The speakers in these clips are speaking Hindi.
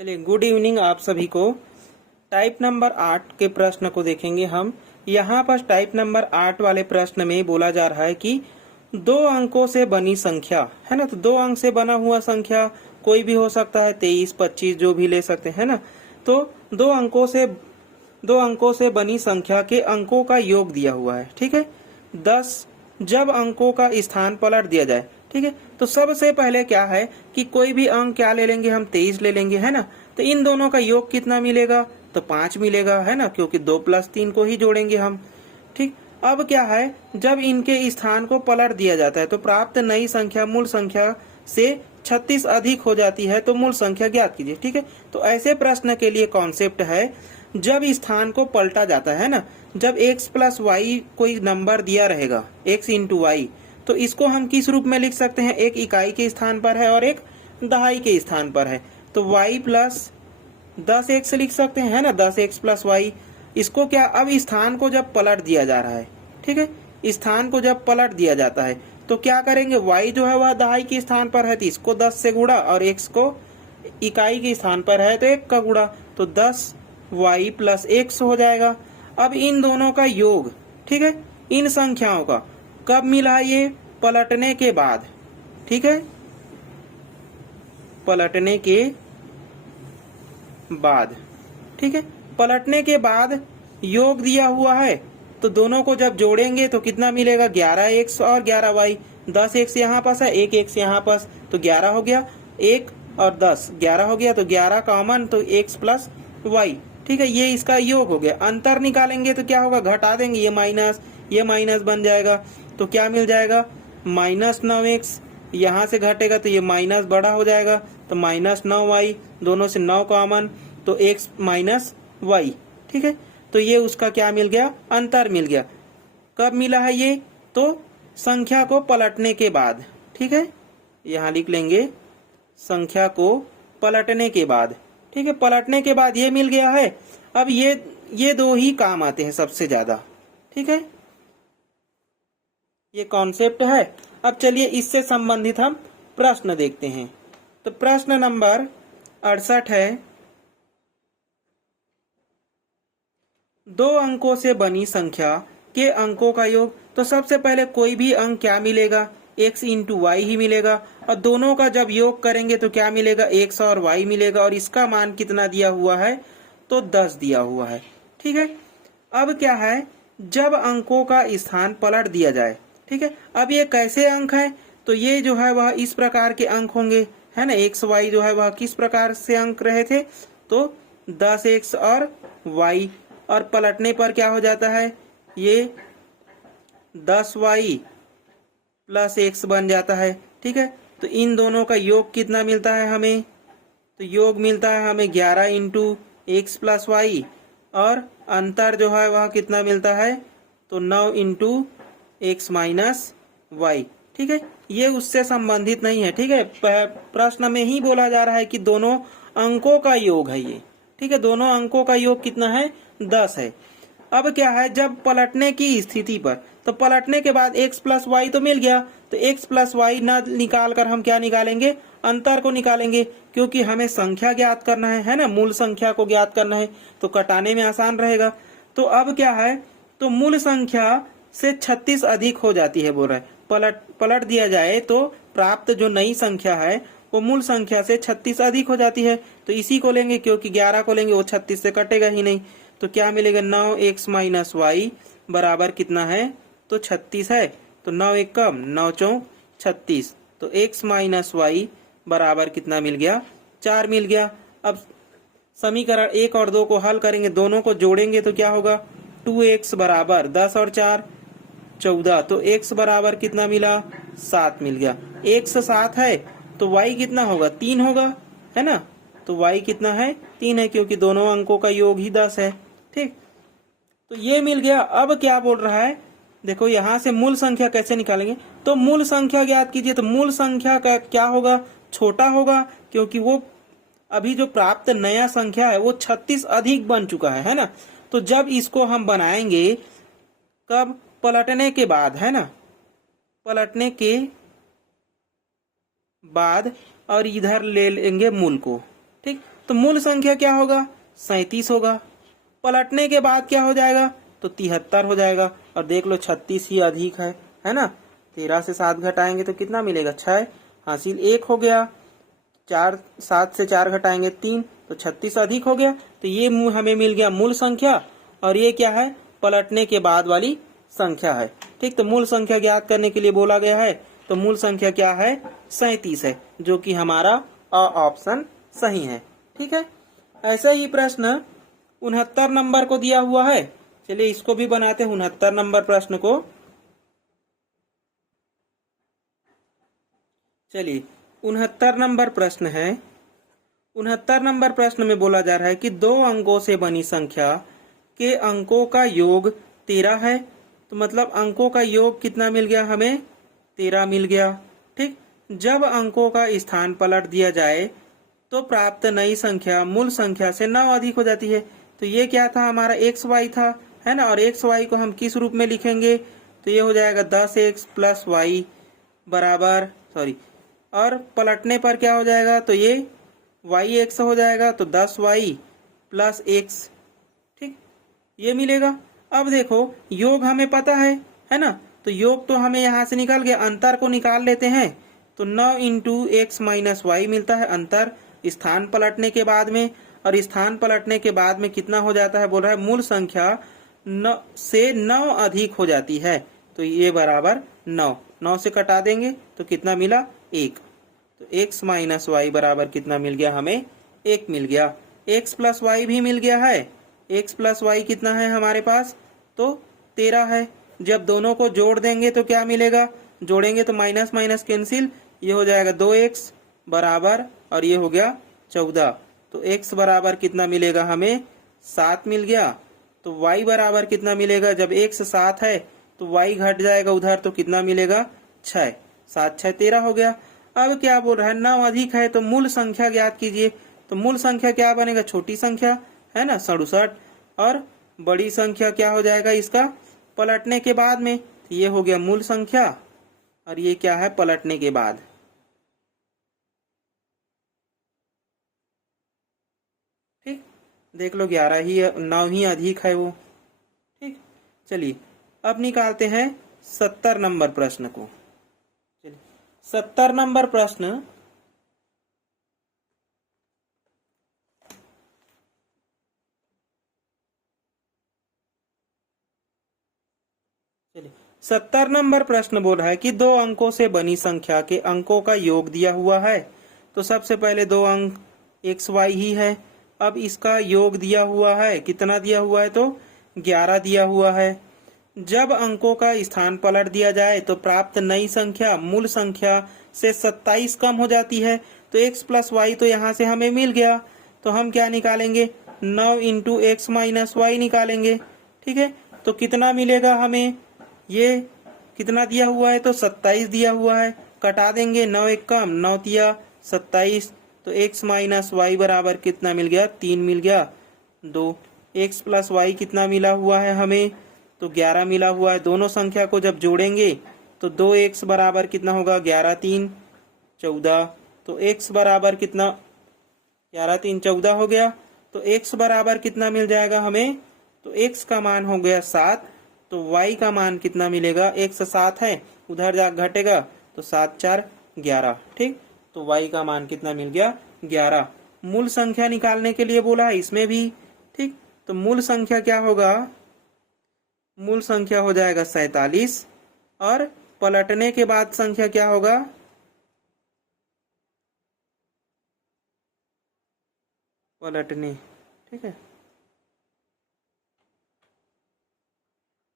चलिए, गुड इवनिंग आप सभी को। टाइप नंबर 8 के प्रश्न को देखेंगे हम। यहाँ पर टाइप नंबर 8 वाले प्रश्न में बोला जा रहा है कि दो अंकों से बनी संख्या है ना। तो दो अंक से बना हुआ संख्या कोई भी हो सकता है, 23, 25 जो भी ले सकते हैं ना। तो दो अंकों से बनी संख्या के अंकों का योग दिया हुआ है, ठीक है। 10 जब अंकों का स्थान पलट दिया जाए, ठीक है। तो सबसे पहले क्या है कि कोई भी अंक क्या ले लेंगे हम, 23 ले लेंगे, है ना। तो इन दोनों का योग कितना मिलेगा, तो 5 मिलेगा, है ना, क्योंकि 2 + 3 को ही जोड़ेंगे हम, ठीक। अब क्या है, जब इनके स्थान को पलट दिया जाता है तो प्राप्त नई संख्या मूल संख्या से 36 अधिक हो जाती है, तो मूल संख्या ज्ञात कीजिए, ठीक है। तो ऐसे प्रश्न के लिए कॉन्सेप्ट है, जब स्थान को पलटा जाता है ना, जब x + y कोई नंबर दिया रहेगा, x × y, तो इसको हम किस रूप में लिख सकते हैं, एक इकाई के स्थान पर है और एक दहाई के स्थान पर है, तो y + 10x लिख सकते हैं, है ना, 10x + y। इसको क्या, अब स्थान को जब पलट दिया जा रहा है, ठीक है, स्थान को जब पलट दिया जाता है तो क्या करेंगे, y जो है वह दहाई के स्थान पर है तो इसको 10 से गुणा, और x को इकाई के स्थान पर है तो 1 का गुणा, तो 10y + x हो जाएगा। अब इन दोनों का योग, ठीक है, इन संख्याओं का कब मिला, ये पलटने के बाद, ठीक है, पलटने के बाद, ठीक है, पलटने के बाद योग दिया हुआ है। तो दोनों को जब जोड़ेंगे तो कितना मिलेगा, 11x और 11y। 10x यहाँ पास है, 1x यहाँ पास, तो 11 हो गया, 1 और 10 11 हो गया, तो 11 कॉमन, तो x + y, ठीक है। ये इसका योग हो गया। अंतर निकालेंगे तो क्या होगा, घटा देंगे, ये माइनस बन जाएगा, तो क्या मिल जाएगा, -9x। यहाँ से घटेगा तो ये माइनस बड़ा हो जाएगा, तो -9y, दोनों से 9 कॉमन, तो x - y, ठीक है। तो ये उसका क्या मिल गया, अंतर मिल गया। कब मिला है ये, तो संख्या को पलटने के बाद, ठीक है। यहाँ लिख लेंगे संख्या को पलटने के बाद, ठीक है, पलटने के बाद ये मिल गया है। अब ये दो ही काम आते हैं सबसे ज्यादा, ठीक है, ये कॉन्सेप्ट है। अब चलिए इससे संबंधित हम प्रश्न देखते हैं। तो प्रश्न नंबर 68 है, दो अंकों से बनी संख्या के अंकों का योग। तो सबसे पहले कोई भी अंक क्या मिलेगा, x × y ही मिलेगा, और दोनों का जब योग करेंगे तो क्या मिलेगा, x और y मिलेगा, और इसका मान कितना दिया हुआ है, तो 10 दिया हुआ है, ठीक है। अब क्या है, जब अंकों का स्थान पलट दिया जाए, ठीक है। अब ये कैसे अंक है, तो ये जो है वह इस प्रकार के अंक होंगे, है ना। x y जो है वह किस प्रकार से अंक रहे थे, तो 10x और y, और पलटने पर क्या हो जाता है, ये 10y + x बन जाता है, ठीक है। तो इन दोनों का योग कितना मिलता है हमें, तो योग मिलता है हमें 11 × x + y, और अंतर जो है वह कितना मिलता है, तो 9 × x - y, ठीक है। ये उससे संबंधित नहीं है, ठीक है। प्रश्न में ही बोला जा रहा है कि दोनों अंकों का योग है ये, ठीक है, दोनों अंकों का योग कितना है, 10 है। अब क्या है, जब पलटने की स्थिति पर, तो पलटने के बाद x + y तो मिल गया, तो x + y ना निकाल कर हम क्या निकालेंगे, अंतर को निकालेंगे, क्योंकि हमें संख्या ज्ञात करना है ना, मूल संख्या को ज्ञात करना है, तो कटाने में आसान रहेगा। तो अब क्या है, तो मूल संख्या से 36 अधिक हो जाती है, बोल रहा है। पलट दिया जाए तो प्राप्त जो नई संख्या है वो मूल संख्या से 36 अधिक हो जाती है, तो इसी को लेंगे, क्योंकि 11 को लेंगे वो 36 से कटेगा ही नहीं। तो क्या मिलेगा, 9x - y बराबर कितना है, तो 36 है, तो 9 1 कम, 9 4 36, तो x - y बराबर कितना मिल गया, 4 मिल गया। अब समीकरण 1 और 2 को हल करेंगे, दोनों को जोड़ेंगे तो क्या होगा, 2x बराबर 10 और 4 14, तो x बराबर कितना मिला, 7 मिल गया। x 7 है तो y कितना होगा, 3 होगा, है ना। तो y कितना है, 3 है, क्योंकि दोनों अंकों का योग ही 10 है, ठीक। तो ये मिल गया। अब क्या बोल रहा है, देखो यहाँ से मूल संख्या कैसे निकालेंगे, तो मूल संख्या ज्ञात कीजिए। तो मूल संख्या का क्या होगा, छोटा होगा, क्योंकि वो अभी जो प्राप्त नया संख्या है वो 36 अधिक बन चुका है ना। तो जब इसको हम बनाएंगे, कब, पलटने के बाद, है ना, पलटने के बाद, और इधर ले लेंगे मूल को, ठीक। तो मूल संख्या क्या होगा? 37 होगा। पलटने के बाद क्या हो जाएगा? तो 73 हो जाएगा। और देख लो 36 ही अधिक है ना। 13 से 7 घटाएंगे तो कितना मिलेगा? 6 हासिल 1 हो गया। 7 से 4 घटाएंगे 3, तो 36 अधिक हो गया। तो ये हमें मिल गया मूल संख्या, और ये क्या है? पलटने के बाद वाली संख्या है। ठीक, तो मूल संख्या ज्ञात करने के लिए बोला गया है। तो मूल संख्या क्या है? 37 है, जो कि हमारा ऑप्शन सही है। ठीक है, ऐसा ही प्रश्न 69 नंबर को दिया हुआ है। चलिए इसको भी बनाते हैं, 69 नंबर प्रश्न को। चलिए 69 नंबर प्रश्न है। 69 नंबर प्रश्न में बोला जा रहा है कि 2 अंकों से बनी संख्या के अंकों का योग 13 है। तो मतलब अंकों का योग कितना मिल गया हमें? 13 मिल गया। ठीक, जब अंकों का स्थान पलट दिया जाए तो प्राप्त नई संख्या मूल संख्या से 9 अधिक हो जाती है। तो ये क्या था? हमारा एक्स वाई था, है ना। और एक्स वाई को हम किस रूप में लिखेंगे? तो ये हो जाएगा 10x प्लस वाई बराबर, सॉरी, और पलटने पर क्या हो जाएगा? तो ये वाई एक्स हो जाएगा, तो 10y प्लस एक्स। ठीक, ये मिलेगा। अब देखो योग हमें पता है ना। तो योग तो हमें यहाँ से निकाल गया, अंतर को निकाल लेते हैं। तो 9 इंटू एक्स माइनस वाई मिलता है अंतर स्थान पलटने के बाद में। और स्थान पलटने के बाद में कितना हो जाता है? बोल रहा है मूल संख्या 9 से 9 अधिक हो जाती है। तो ये बराबर 9 से कटा देंगे तो कितना मिला? 1। तो x माइनस वाई बराबर कितना मिल गया हमें? 1 मिल गया। x प्लस वाई भी मिल गया है। x प्लस वाई कितना है हमारे पास? तो 13 है। जब दोनों को जोड़ देंगे तो क्या मिलेगा? जोड़ेंगे तो माइनस माइनस कैंसिल, ये हो जाएगा 2x बराबर, और ये हो गया 14। तो x बराबर कितना मिलेगा हमें? 7 मिल गया। तो y बराबर कितना मिलेगा? जब x 7 है तो y घट जाएगा उधर, तो कितना मिलेगा? 6। 7 6 13 हो गया। अब क्या बोल रहा है? 9 अधिक है तो मूल संख्या ज्ञात कीजिए। तो मूल संख्या क्या बनेगा? छोटी संख्या है ना 67, और बड़ी संख्या क्या हो जाएगा इसका? पलटने के बाद में। तो ये हो गया मूल संख्या, और ये क्या है? पलटने के बाद। ठीक, देख लो 11 ही 9 ही अधिक है वो। ठीक, चलिए अब निकालते हैं 70 नंबर प्रश्न को। चलिए 70 नंबर प्रश्न चलिए 70 नंबर प्रश्न बोल रहा है कि 2 अंकों से बनी संख्या के अंकों का योग दिया हुआ है। तो सबसे पहले 2 अंक एक्स वाई ही है। अब इसका योग दिया हुआ है, कितना दिया हुआ है? तो 11 दिया हुआ है। जब अंकों का स्थान पलट दिया जाए तो प्राप्त नई संख्या मूल संख्या से 27 कम हो जाती है। तो x प्लस वाई तो यहाँ से हमें मिल गया, तो हम क्या निकालेंगे? 9 इंटू एक्स माइनस वाई निकालेंगे। ठीक है, तो कितना मिलेगा हमें? ये कितना दिया हुआ है? तो 27 दिया हुआ है। कटा देंगे, 9 एक कम, 9 तिया 27। तो x माइनस वाई बराबर कितना मिल गया? 3 मिल गया। 2 x प्लस वाई कितना मिला हुआ है हमें? तो 11 मिला हुआ है। दोनों संख्या को जब जोड़ेंगे तो 2x बराबर कितना होगा? 11 3 14। तो x बराबर कितना? 11 3 14 हो गया। तो x बराबर कितना मिल जाएगा हमें? तो x का मान हो गया 7। तो y का मान कितना मिलेगा? x 7 है, उधर जा घटेगा तो 7 4 11। ठीक, तो y का मान कितना मिल गया? 11। मूल संख्या निकालने के लिए बोला है इसमें भी। ठीक, तो मूल संख्या क्या होगा? मूल संख्या हो जाएगा 47, और पलटने के बाद संख्या क्या होगा? पलटने। ठीक है,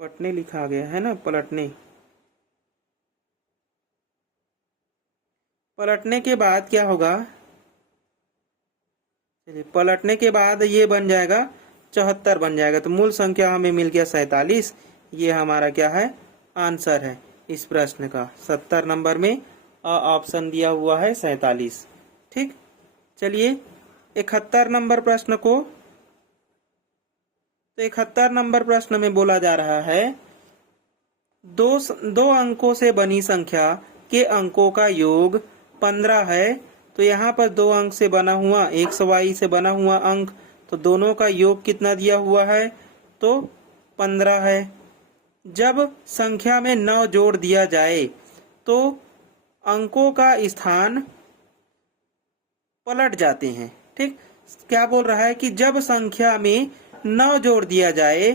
पलटने लिखा गया है ना, पलटने। पलटने के बाद क्या होगा? चलिए पलटने के बाद ये बन जाएगा 74 बन जाएगा। तो मूल संख्या हमें मिल गया 47। ये हमारा क्या है? आंसर है इस प्रश्न का। 70 नंबर में ऑप्शन दिया हुआ है 47। ठीक, चलिए 71 नंबर प्रश्न को। तो 71 नंबर प्रश्न में बोला जा रहा है दो अंकों से बनी संख्या के अंकों का योग 15 है तो यहाँ पर दो अंक से बना हुआ एक्स वाई से बना हुआ अंक, तो दोनों का योग कितना दिया हुआ है, तो 15 है। जब संख्या में 9 जोड़ दिया जाए तो अंकों का स्थान पलट जाते हैं। ठीक, क्या बोल रहा है कि जब संख्या में 9 जोड़ दिया जाए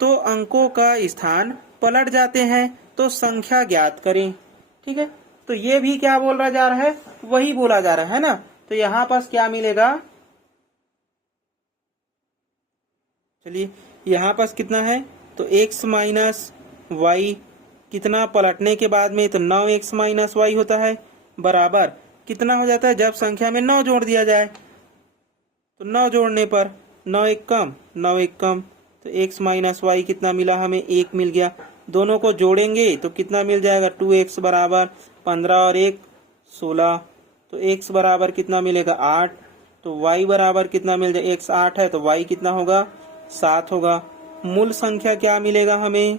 तो अंकों का स्थान पलट जाते हैं, तो संख्या ज्ञात करें। ठीक है, तो ये भी क्या बोला जा रहा है, वही बोला जा रहा है ना। तो यहाँ पास क्या मिलेगा, चलिए यहाँ पास कितना है, तो x माइनस वाई कितना पलटने के बाद में, तो 9x माइनस वाई होता है, बराबर कितना हो जाता है, जब संख्या में 9 जोड़ दिया जाए तो 9 जोड़ने पर 9 एक कम 9 एक कम, तो x माइनस वाई कितना मिला हमें, 1 मिल गया। दोनों को जोड़ेंगे तो कितना मिल जाएगा, 2x बराबर 15 और 1 16, तो x बराबर कितना मिलेगा 8, तो y बराबर कितना मिल जाएगा, x 8 है तो y कितना होगा 7 होगा। मूल संख्या क्या मिलेगा हमें,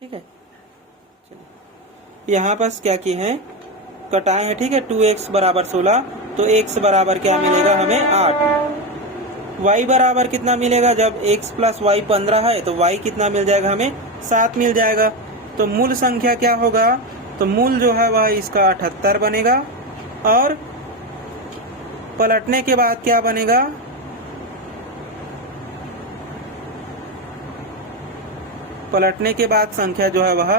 ठीक है। यहाँ पास क्या किए हैं, कटाए हैं। ठीक है, 2x बराबर 16, तो x बराबर क्या मिलेगा हमें 8। y बराबर कितना मिलेगा, जब x प्लस वाई 15 है तो y कितना मिल जाएगा हमें 7 मिल जाएगा। तो मूल संख्या क्या होगा, तो मूल जो है वह इसका 78 बनेगा, और पलटने के बाद क्या बनेगा, पलटने के बाद संख्या जो है वह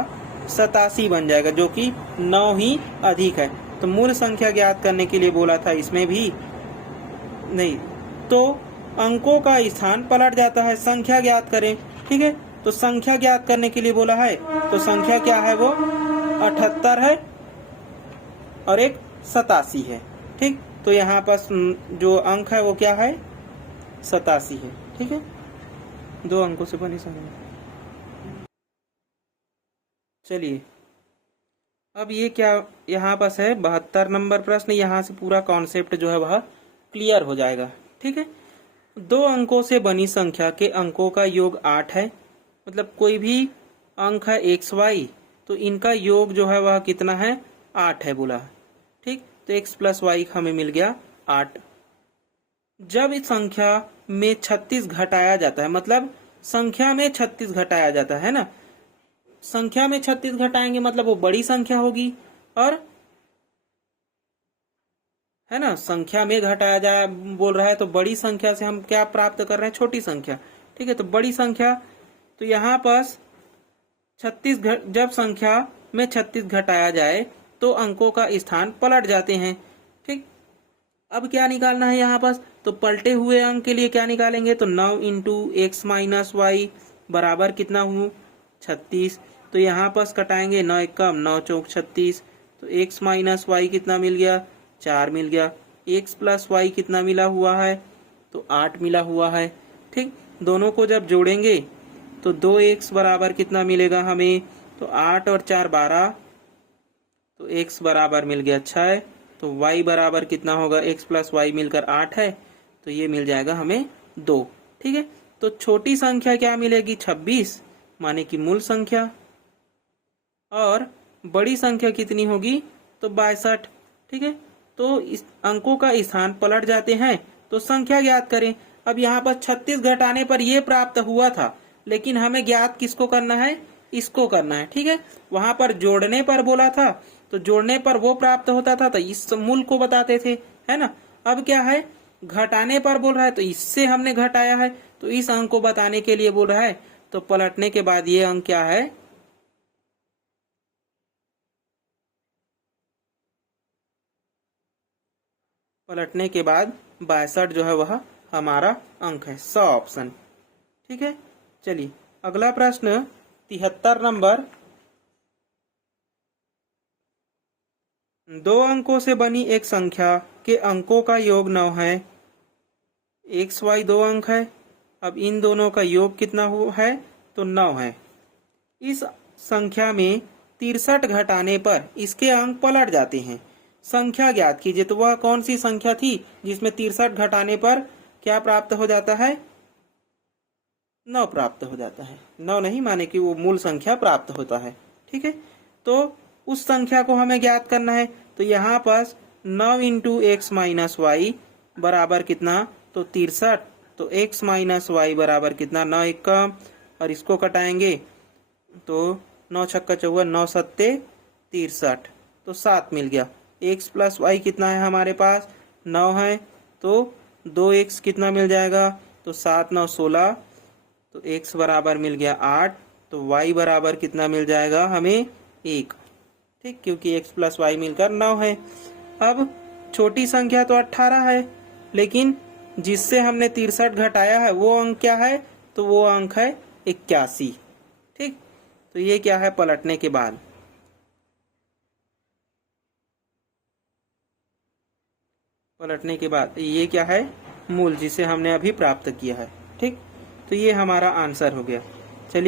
87 बन जाएगा, जो कि 9 ही अधिक है। तो मूल संख्या ज्ञात करने के लिए बोला था, इसमें भी नहीं, तो अंकों का स्थान पलट जाता है, संख्या ज्ञात करें। ठीक है, तो संख्या ज्ञात करने के लिए बोला है, तो संख्या क्या है, वो 78 है और एक 87 है। ठीक, तो यहाँ पर जो अंक है वो क्या है, 87 है। ठीक है, 2 अंकों से बनी संख्या। चलिए अब ये क्या यहाँ पास है 72 नंबर प्रश्न, यहाँ से पूरा कॉन्सेप्ट जो है वह क्लियर हो जाएगा। ठीक है, 2 अंकों से बनी संख्या के अंकों का योग 8 है, मतलब कोई भी अंक है एक्स वाई, तो इनका योग जो है वह कितना है, 8 है बोला। ठीक, तो x प्लस वाई हमें मिल गया 8। जब इस संख्या में 36 घटाया जाता है, मतलब संख्या में 36 घटाया जाता है ना, संख्या में 36 घटाएंगे मतलब वो बड़ी संख्या होगी, और है ना, संख्या में घटाया जाए बोल रहा है, तो बड़ी संख्या से हम क्या प्राप्त कर रहे हैं, छोटी संख्या। ठीक है, तो बड़ी संख्या, तो यहाँ पास 36 जब संख्या में 36 घटाया जाए तो अंकों का स्थान पलट जाते हैं। ठीक, अब क्या निकालना है यहाँ पास, तो पलटे हुए अंक के लिए क्या निकालेंगे, तो 9 इंटू एक्स माइनस वाई बराबर कितना हुआ 36, तो यहाँ पास कटाएंगे 9 एक कम 9 चौक 36, तो x माइनस वाई कितना मिल गया 4 मिल गया। x प्लस वाई कितना मिला हुआ है, तो 8 मिला हुआ है। ठीक, दोनों को जब जोड़ेंगे तो 2x बराबर कितना मिलेगा हमें, तो 8 और 4 12, तो x बराबर मिल गया 6, तो y बराबर कितना होगा, x प्लस वाई मिलकर 8 है, तो ये मिल जाएगा हमें 2। ठीक है, तो छोटी संख्या क्या मिलेगी 26, माने कि मूल संख्या, और बड़ी संख्या कितनी होगी, तो 62। ठीक है, तो इस अंकों का स्थान पलट जाते हैं, तो संख्या ज्ञात करें। अब यहाँ पर 36 घटाने पर ये प्राप्त हुआ था, लेकिन हमें ज्ञात किसको करना है, इसको करना है। ठीक है, वहां पर जोड़ने पर बोला था, तो जोड़ने पर वो प्राप्त होता था, तो इस मूल को बताते थे, है ना। अब क्या है, घटाने पर बोल रहा है, तो इससे हमने घटाया है, तो इस अंक को बताने के लिए बोल रहा है, तो पलटने के बाद ये अंक क्या है, पलटने के बाद 62 जो है वह हमारा अंक है, 100 ऑप्शन। ठीक है, चलिए अगला प्रश्न 73 नंबर, 2 अंकों से बनी एक संख्या के अंकों का योग 9 है, एक्स वाई 2 अंक है। अब इन दोनों का योग कितना है, तो 9 है। इस संख्या में 63 घटाने पर इसके अंक पलट जाते हैं, संख्या ज्ञात कीजिए। तो वह कौन सी संख्या थी जिसमें 63 घटाने पर क्या प्राप्त हो जाता है, 9 प्राप्त हो जाता है। 9 नहीं, माने कि वो मूल संख्या प्राप्त होता है। ठीक है, तो उस संख्या को हमें ज्ञात करना है, तो यहाँ पास 9 इंटू एक्स माइनस वाई बराबर कितना, तो 63। तो x माइनस वाई बराबर कितना, 9 एक का, और इसको कटाएंगे तो 9 छक्का चौवा, 9 सत्ते 63, तो 7 मिल गया। x प्लस वाई कितना है हमारे पास, 9 है, तो 2x कितना मिल जाएगा, तो 7 9 16, तो x बराबर मिल गया 8, तो y बराबर कितना मिल जाएगा हमें 1। ठीक, क्योंकि x प्लस वाई मिलकर 9 है। अब छोटी संख्या तो 18 है, लेकिन जिससे हमने 63 घटाया है वो अंक क्या है, तो वो अंक है 81। ठीक, तो ये क्या है, पलटने के बाद, ये क्या है, मूल जिसे हमने अभी प्राप्त किया है। ठीक, तो ये हमारा आंसर हो गया। चलिए